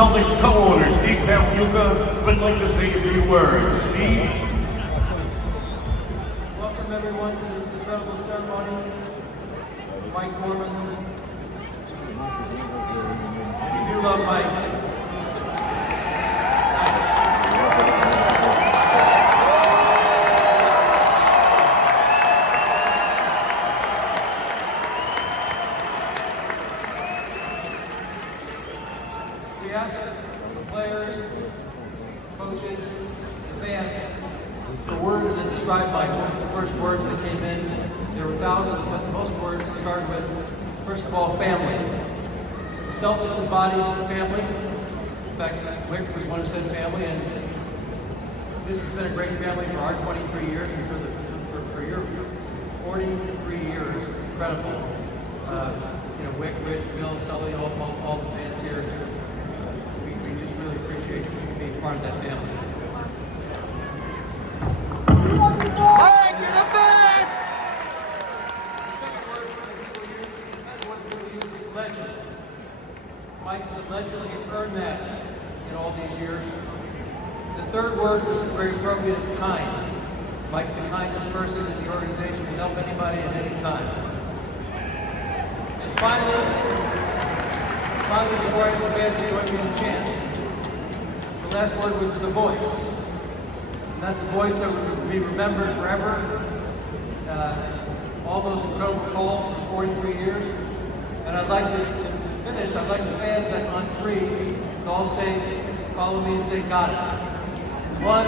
Celtics co-owner Steve Pagliuca would like to say a few words. Steve? Welcome everyone to this incredible ceremony. Mike Gorman. We do love Mike. We asked the players, coaches, the fans for words that describe Mike. One of the first words that came in, there were thousands, but most words started with, first of all, family. The Celtics embodied family. In fact, Wick was one who said family, and this has been a great family for our 23 years, and for your 43 years. Incredible. Wick, Rich, Bill, Sully, all the fans here. We just really appreciate you being part of that family. Mike, you're the best! The second word that people use is legend. Mike's a legend. He's earned that in all these years. The third word, which is very appropriate, is kind. Mike's the kindest person in the organization. Will help anybody at any time. And finally, before I ask the fans to join me in a chant, the last word was the voice. And that's the voice that will be remembered forever. All those incredible calls for 43 years. And I'd like to finish, I'd like the fans on three to all say, follow me and say, got it. 1,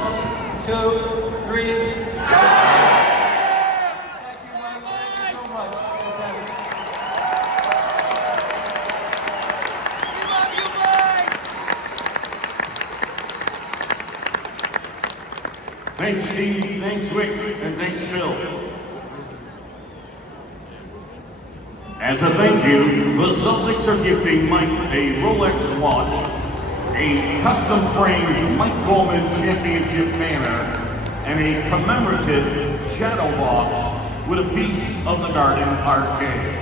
2, 3, got it! Thank you, Mike. Thank you so much. Fantastic. We love you, Mike! Thanks, Steve. Thanks, Wick. And thanks, Bill. As a thank you, the Celtics are gifting Mike a Rolex watch, a custom-framed Mike Gorman Championship banner, and a commemorative shadow box with a piece of the Garden Parquet.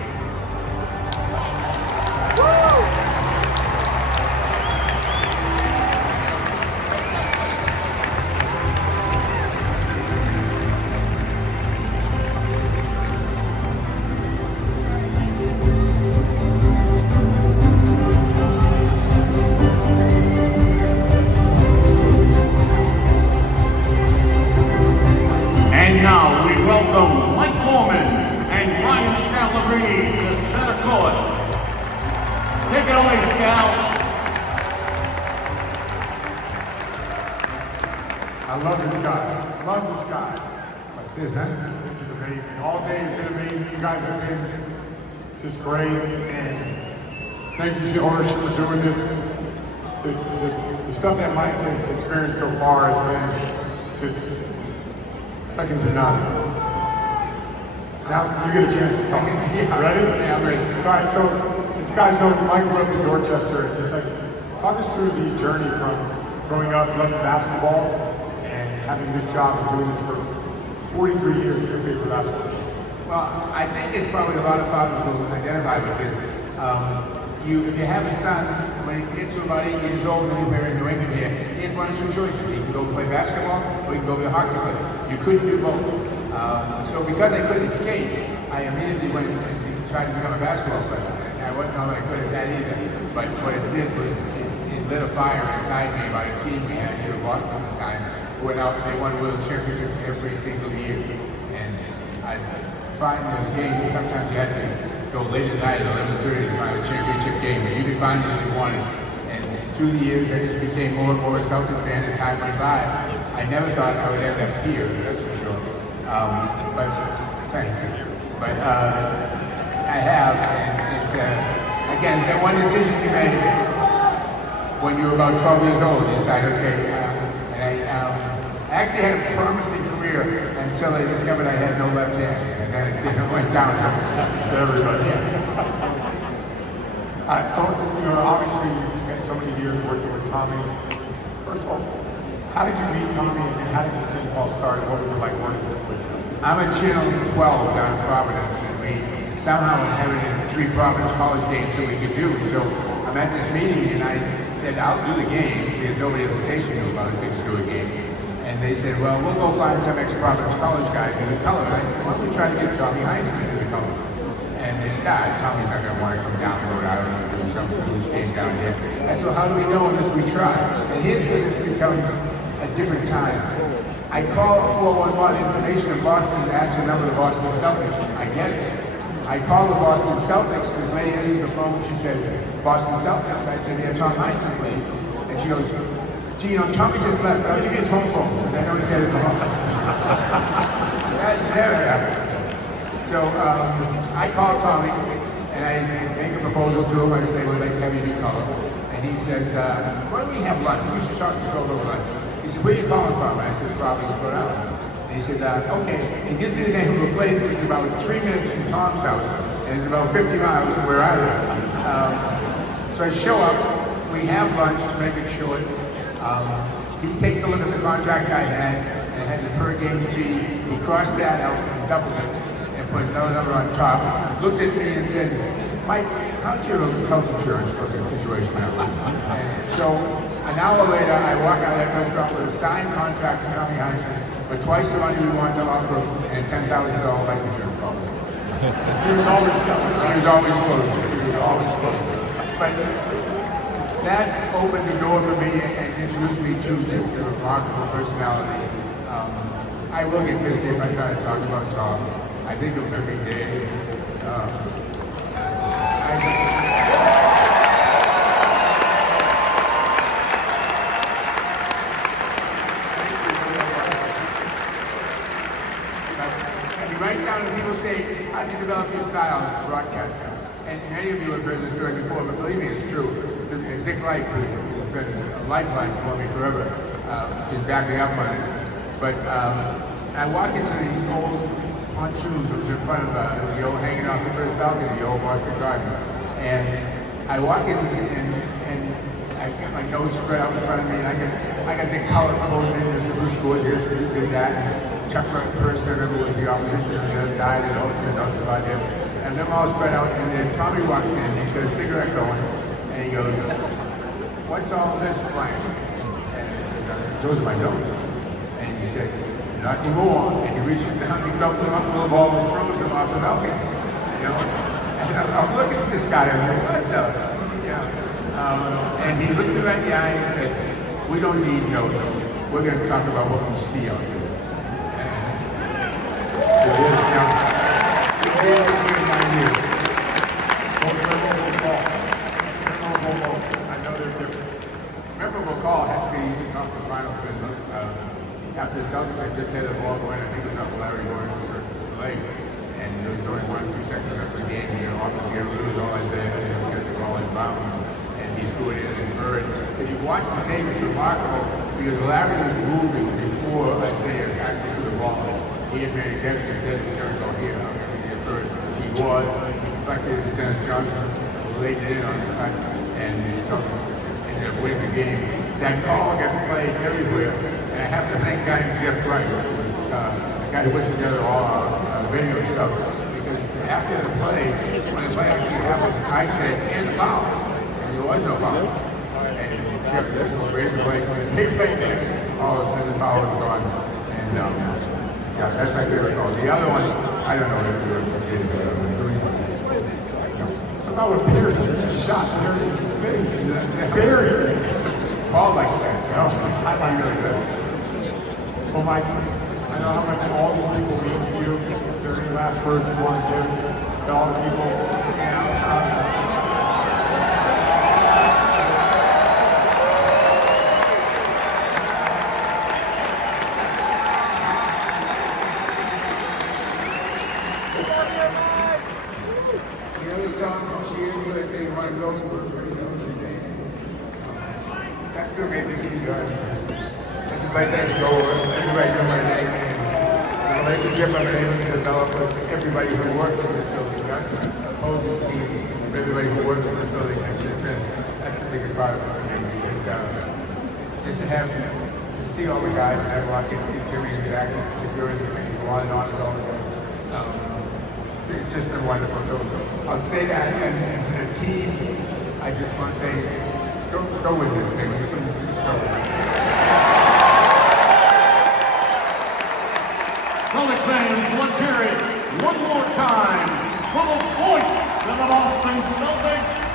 And now we welcome Mike Gorman and Ryan Scalabrine to center court. Take it away, Scal. I love this guy. Love this guy. Like this, huh? This is amazing. All day has been amazing. You guys have been just great. And thank you to the ownership for doing this. The stuff that Mike has experienced so far has been just second to none. Now you get a chance to talk. Yeah. Ready? Yeah, I'm ready. All right, so as you guys know, Mike grew up in Dorchester. And just like, talk us through the journey from growing up, loving basketball, and having this job and doing this for 43 years, your favorite basketball team. Well, I think there's probably a lot of fathers who identify with this. If you have a son, when he gets to about 8 years old and you're in New England here, he has one of two choices. He can go play basketball or he can go be a hockey player. You couldn't do both. So because I couldn't skate, I immediately went and tried to become a basketball player. And I wasn't all that good at that either. But what it did was it lit a fire inside me about a team we had here in Boston at the time who went out and they won world championships every single year. And I find those games, sometimes you had to go late at night at 11:30 to find a championship game, but you could find it if you wanted. And through the years, I just became more and more a Celtics fan as time went by. I never thought I would end up here, that's for sure. But thank you. But I have, and it's again, it's that one decision you made when you were about 12 years old. You decided, okay, and I actually had a promising career until I discovered I had no left hand, and then it went down. Happens to everybody. Obviously, you spent so many years working with Tommy. First of all, how did you meet Tommy, and how did this thing all start? What was it like working with him? I'm a Channel 12 down in Providence, and we somehow inherited 3 Providence college games that we could do. So I'm at this meeting, and I said, said, I'll do the games, because nobody at the station knew about it, to do a game. And they said, well, we'll go find some ex-Providence College guy to do the color. And I said, why don't we try to get Tommy Hines to do the color? And they said, Tommy's not going to want to come down Rhode Island and do some foolish game down here. I said, well, how do we know unless we try? And here's where this becomes a different time. I call 411 information in Boston and ask the number of the Boston Celtics. I get it. I call the Boston Celtics. This lady answers the phone. She says, Boston Celtics. I said, yeah, Tom Hines, please. And she goes, gee, Tommy just left. I'll give you his home phone, because I know he's headed home. That never happened. So I call Tommy, and I make a proposal to him. I say, we'd like to have you do color. And he says, why don't we have lunch? We should talk this over lunch. He said, where are you calling from? And I said, Providence, Rhode Island. And he said, okay. And he gives me the name of a place that's about 3 minutes from Tom's house, and it's about 50 miles from where I live. So I show up, we have lunch, to make it short. He takes a look at the contract I had, and had the per game fee. He crossed that out and doubled it, and put another number on top. Looked at me and said, Mike, how's your health insurance fucking situation now? And so, an hour later, I walk out of that restaurant with a signed contract from Tommy Hines for twice the money we wanted to offer and $10,000 life insurance policy. He was always selling, He right? was always closed. He was always closed. But that opened the door for me and introduced me to just a remarkable personality. I will get pissed if I try to talk about Tom. I think of him every day. Right down to people say, how'd you develop your style as a broadcaster? And many of you have heard this story before, but believe me, it's true. Dick Light has been a lifeline for me forever, to back me up on this. But I walk into these old pontoons in front of the old, hanging off the first balcony, the old Boston Garden. And I walk in and I get my notes spread out in front of me, and I got the color coded in, Mr. Bruce scores this, who's did that, and Chuck Person, I remember, was the opposition on the other side, and all the notes about him. And they're all spread out, and then Tommy walks in, he's got a cigarette going, and he goes, what's all this blank? And I said, those are my notes. And he said, not anymore. And he reaches down, he dumps them up with a ball and throws them off the balcony. You know? And I'm looking at this guy, I'm like, what the? And he looked me right in the eye and said, we don't need notes. We're going to talk about what we see on you. And so, you know, it's been 29 years. Most memorable call. Memorable moments. I know they're different. Memorable call has to be the Eastern Conference Finals. After the Celtics had just had the ball going, I think it was up Larry Gorman for his leg. And there was only 1 or 2 seconds left of the game. You know, obviously, you lose all I said, and you get the ball in bounds. And he threw it in and Bird. If you watch the tape, it's remarkable because Larry was moving before Isaiah actually threw the ball. He had made a guess and said he's going to go here. I'm going to be here first. He was. He deflected it to Dennis Johnson, laid it in on the cut, and the Celtics ended up winning the game. That call got played everywhere. And I have to thank a guy named Jeff Price, who was the guy who puts together all our video stuff. Because after the play, when the play actually happened, I said, and the foul. And there was no foul. And Jeff just raised the play, when the tape played there, all of a sudden the foul was gone. And yeah, that's my favorite call. The other one, I don't know if it was How about when Pearson gets a shot buried in his face? Buried. Paul likes that. Oh, I like that. Well, Mike, I know how much all these people mean to you. Is there any last words you want to give to all the people? You know the song from Cheers where they say you want to go for it? That's the way the team does. That's the place I have to go. Everybody knows my name. The relationship I've been able to develop with everybody who works in this building, not opposing teams, everybody who works in this building, that's the biggest part of it for me. It's, just to see all the guys and have a lot, get to see Timmy and Jack and security and go on and on and on. It's just been wonderful. So I'll say that, and to the team, I just want to say Go with this thing. Please just go. Celtics fans, let's hear it one more time for the voice of the Boston Celtics,